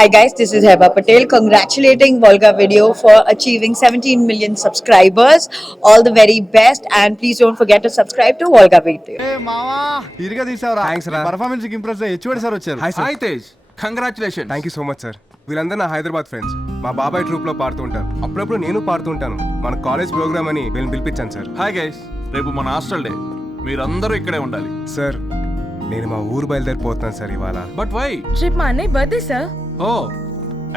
Hi guys, this is Heba Patel congratulating Volga Video for achieving 17 million subscribers. All the very best and please don't forget to subscribe to Volga Video. మావా ఇదిగా తీసావరా thanks రా. Performance కి impress HOD sir వచ్చారు. Hi sir. Hi Tej, congratulation. Thank you so much sir. వీళ్ళందరూ నా Hyderabad friends. మా బాబాయ్ troupe లో పాడుతూ ఉంటారు. అప్పుడప్పుడు నేను పాడుతూ ఉంటాను. మన కాలేజ్ ప్రోగ్రామ్ అని వీళ్ళని పిలిపించాను సార్. హాయ్ గైస్, రేపు మన హాస్టల్ డే, మీరందరూ ఇక్కడే ఉండాలి. సార్ నేను మా ఊరు బయలుదేరిపోతున్నాను సార్ ఇవాళ. But why? రేపు మా అన్నయ్య birthday sir. Oh,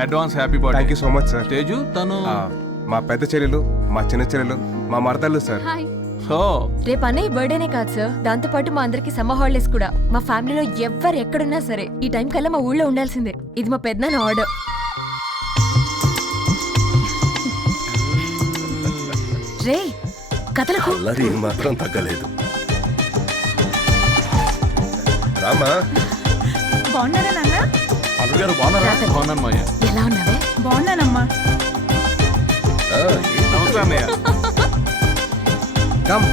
advance happy birthday. Thank you so much sir. Teju తను మా పెద్ద చెల్లెలు, మా చిన్న చెల్లెలు, మా మరదళ్ళు సార్. ఓ, రేపు అన్నయ్య బర్త్డేనే కాదు సార్, దాంతో పాటు మా అందరికి సమ్మర్ హాలిడేస్ కూడా. మా ఫ్యామిలీలో ఎవ్వరు ఎక్కడున్నా సరే ఈ టైం కల్లా మా ఊళ్ళో ఉండాల్సిందే. ఇది మా పెద్దనాన్న ఆర్డర్. రే కథలకు అల్లరి మాత్రం తగ్గలేదు. రామా, బాగున్నారా నాన్న? అల్లుగారు బాగున్నారా? బాగున్నాను మాయ. ఎలా ఉన్నావే? బాగున్నానమ్మా. నమస్తే అన్నయ్య. కమ్.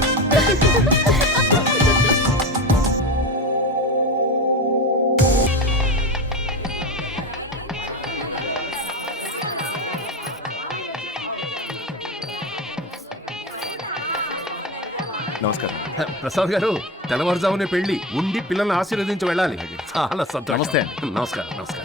నమస్కారం. ప్రసాద్ గారు, తెల్లవారుజామునే పెళ్లి ఉండి పిల్లల్ని ఆశీర్వదించి వెళ్ళాలి. చాలా సంతోషం. నమస్తే. నమస్కారం. నమస్కారం.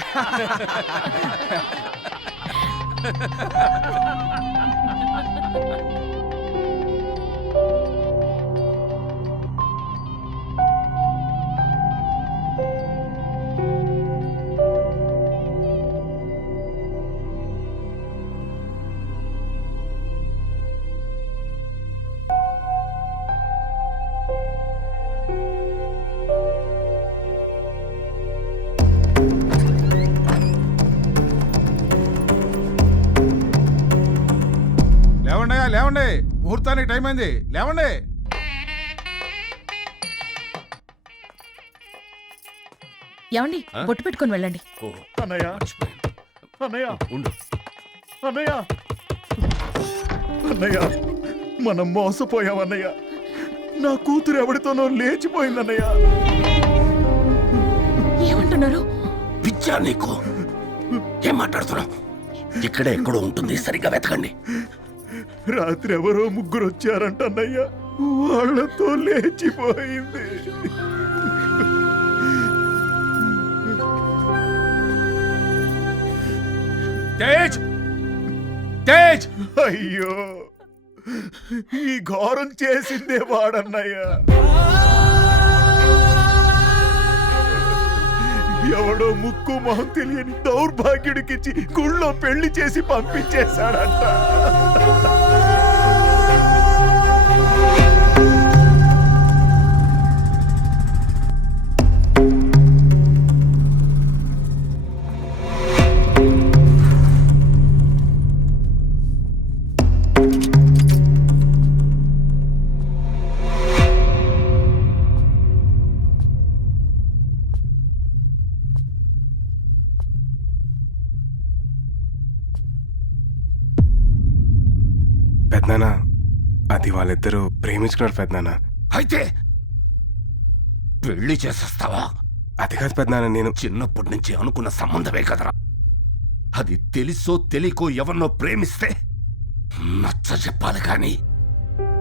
లేవండి లేవండి, ముహూర్తానికి టైం అయింది, లేవండి. ఏమండి బొట్టు పెట్టుకొని వెళ్ళండి. అన్నయ్య అన్నయ్య ఉండు. అన్నయ్య అన్నయ్య, మనం మోసపోయాం అన్నయ్య. నా కూతురు ఎవరితోనో లేచిపోయిందన్నయ్య. ఏమంటున్నారు? పిచ్చా నీకు? ఏం మాట్లాడుతున్నావు? ఇక్కడే ఎక్కడో ఉంటుంది, సరిగ్గా వెతకండి. రాత్రి ఎవరో ముగ్గురు వచ్చారంట అన్నయ్య, వాళ్ళతో లేచిపోయింది. తేజ్, తేజ్, అయ్యో, ఈ ఘోరం చేసిందే వాడన్నయ్య. ఎవడో ముక్కు మొహం తెలియని దౌర్భాగ్యుడికిచ్చి గుళ్ళో పెళ్లి చేసి పంపించేశాడంట. పెద్దనాన్న, అది వాళ్ళిద్దరూ ప్రేమించుకున్నారు పెద్దనాన్న. అయితే పెళ్లి చేసేస్తావా? అది కాదు పెద్దనాన్న, నేను చిన్నప్పటి నుంచి అనుకున్న సంబంధమే కదరా. అది తెలుసో తెలియకో ఎవరినో ప్రేమిస్తే నచ్చ చెప్పాలి కానీ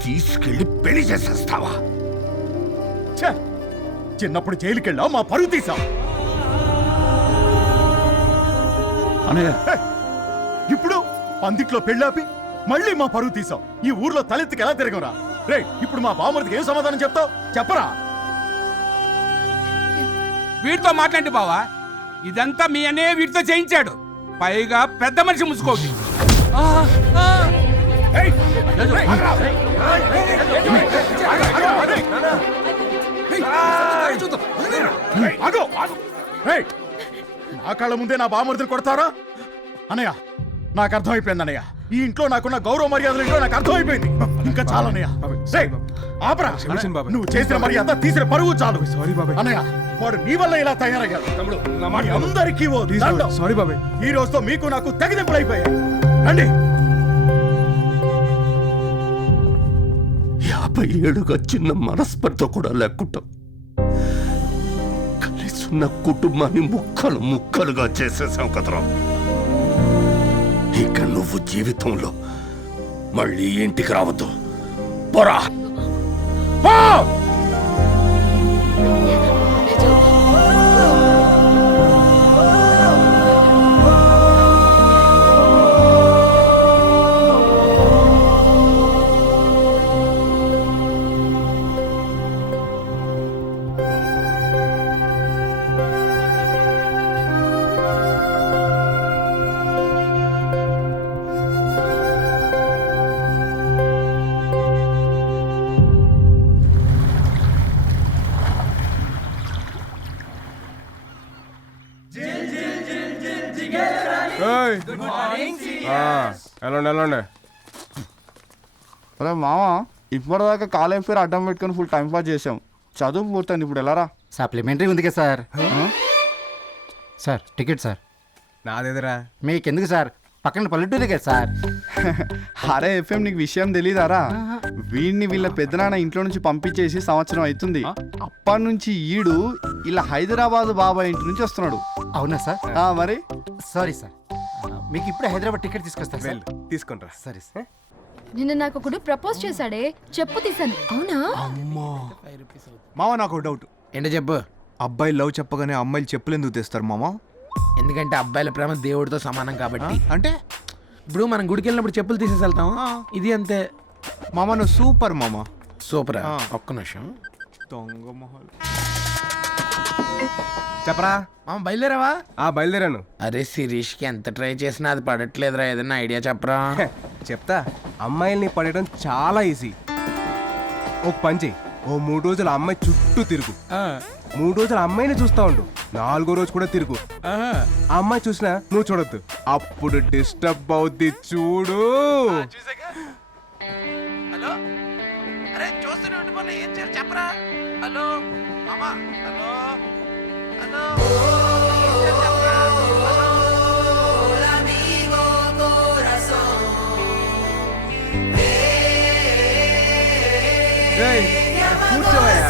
తీసుకెళ్లి పెళ్లి చేసేస్తావా? ఛే! చిన్నప్పుడు జైలుకెళ్ళావు, మా పరువు తీసావు. ఇప్పుడు పందిట్లో పెళ్ళాపి మళ్ళీ మా పరువు తీసావు. ఈ ఊర్లో తలెత్తికి ఎలా తిరగరా? రే, ఇప్పుడు మా బావమరిదికి ఏం సమాధానం చెప్తావు? చెప్పరా. వీడితో మాట్లాడి బావా, ఇదంతా మీ అనే వీడితో చేయించాడు. పైగా పెద్ద మనిషి ముసుకోండి. నా కళ్ళ ముందే నా బావమరిదిని కొడతారా? అన్నయ్య, నాకు అర్థమైపోయింది అన్నయ్య. ఈ ఇంట్లో నాకున్న గౌరవ మర్యాదలు ఏంటో నాకు అర్థమైపోయింది. ఇంకా చాలు అన్నయ్య. రేయ్, ఆపరా. క్షమించండి బాబాయ్. నువ్వు చేసిన మర్యాద, తీసిన పరువు చాలు. సారీ బాబాయ్. అన్నయ్య, వాడు నీ వల్ల ఇలా తయారయ్యాడు. తమ్ముడు, మీ అందరికీ ఓ దండం. సారీ బాబాయ్. ఈ రోజుతో మీకు నాకు తెగదింపులైపోయాయి. రండి. 57 చిన్న మనస్పర్ధ కూడా లేకుండా కనీసం నా కుటుంబాన్ని ముక్కలు ముక్కలుగా చేసేసావు కదరా. ఇక నువ్వు జీవితంలో మళ్ళీ ఇంటికి రావద్దు. పోరా పో! వెళ్ళండి. అరే మామ, ఇప్పటిదాకా కాలేజ్ పేరు అడ్డం పెట్టుకొని ఫుల్ టైం పాస్ చేసాం. చదువు పూర్తయింది, ఇప్పుడు వెళ్ళరా? సప్లిమెంటరీ ఉంది కదా సార్. Sir ticket sir. నాదేదరా? మీకెందుకు సార్, పక్కన పల్లెటూరే కదా సార్. అరే ఎఫ్ఎం, నీకు విషయం తెలీదారా? వీడిని వీళ్ళ పెద్దనాన్న ఇంట్లో నుంచి పంపించేసి సంవత్సరం అవుతుంది. అప్పటి నుంచి ఈడు ఇలా హైదరాబాద్ బాబాయ్ ఇంటి నుంచి వస్తున్నాడు. అవునా సార్? మరి సారీ సార్, మీకు ఇప్పుడే హైదరాబాద్ టికెట్ తీసుకొస్తాను సార్. తీసుకుంటారా? సరే సార్. నిన్న నాకు ఒకడు ప్రపోజ్ చేశాడే, చెప్పు తీసాను. అవునా? మామ నాకు డౌట్. ఏంటో చెప్పు. అబ్బాయి లవ్ చెప్పగానే అమ్మాయిలు చెప్పులు ఎందుకు తెస్తారు మామ? ఎందుకంటే అబ్బాయిల ప్రేమ దేవుడితో సమానం కాబట్టి. అంటే ఇప్పుడు మనం గుడికి వెళ్ళినప్పుడు చెప్పులు తీసేసి వెళ్తాం, ఇది అంతే. మామ నువ్వు సూపర్ మామ. సూపర్. ఒక్క నిమిషం. దొంగ మొహాలు. చెప్పరా? మామ బయలుదేరావా? బయలుదేరాను. అరే శిరీష్కి ఎంత ట్రై చేసినా అది పడట్లేదురా, ఏదైనా ఐడియా చెప్పరా? చెప్తా. అమ్మాయిల్ని పడేయడం చాలా ఈజీ. ఒక పని చెయ్యి, ఓ 3 రోజులు అమ్మాయి చుట్టూ తిరుగు. 3 రోజులు అమ్మాయిని చూస్తా ఉండు. 4వ రోజు కూడా తిరుగు. ఆ అమ్మాయి చూసినా నువ్వు చూడొద్దు, అప్పుడు డిస్టర్బ్ అవుద్ది. చూడు. హలో, అరే చూస్తూనే ఉండిపోలే, ఏం చేయాలి చెప్పరా? హలో మామా, హలో హలో, కూర్చోవయ్యా.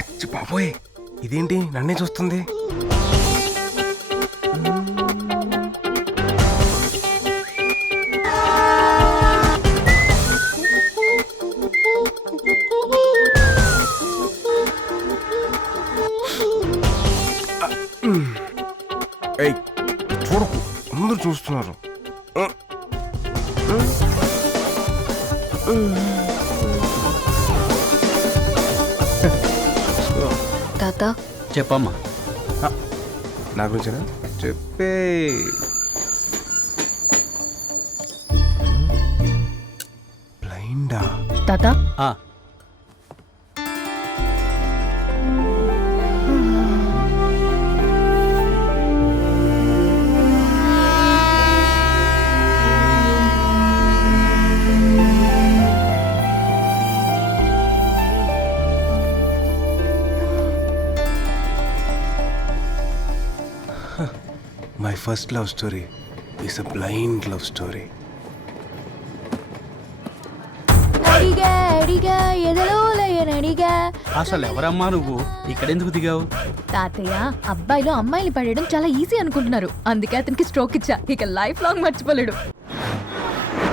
అచ్చి బాబోయ్, ఇదేంటి నన్నే చూస్తుంది? ఏయ్ చూడకు, అందరూ చూస్తున్నారు. తాత చెప్పమ్మా. నా గురించేనా? చెప్పే. బ్లైండా? తాత, My first love story is a blind love story. అడిగా ఎదలో లేయనడిగా. అసలు ఎవరమ్మా నువ్వు, ఇక్కడెందుకు దిగావు? తాతయ్య, అబ్బాయిలు అమ్మాయిలు పడేయడం చాలా ఈజీ అనుకుంటున్నారు, అందుకే అతనికి స్ట్రోక్ ఇచ్చా. ఇక లైఫ్ లాంగ్ మర్చిపోలేడు.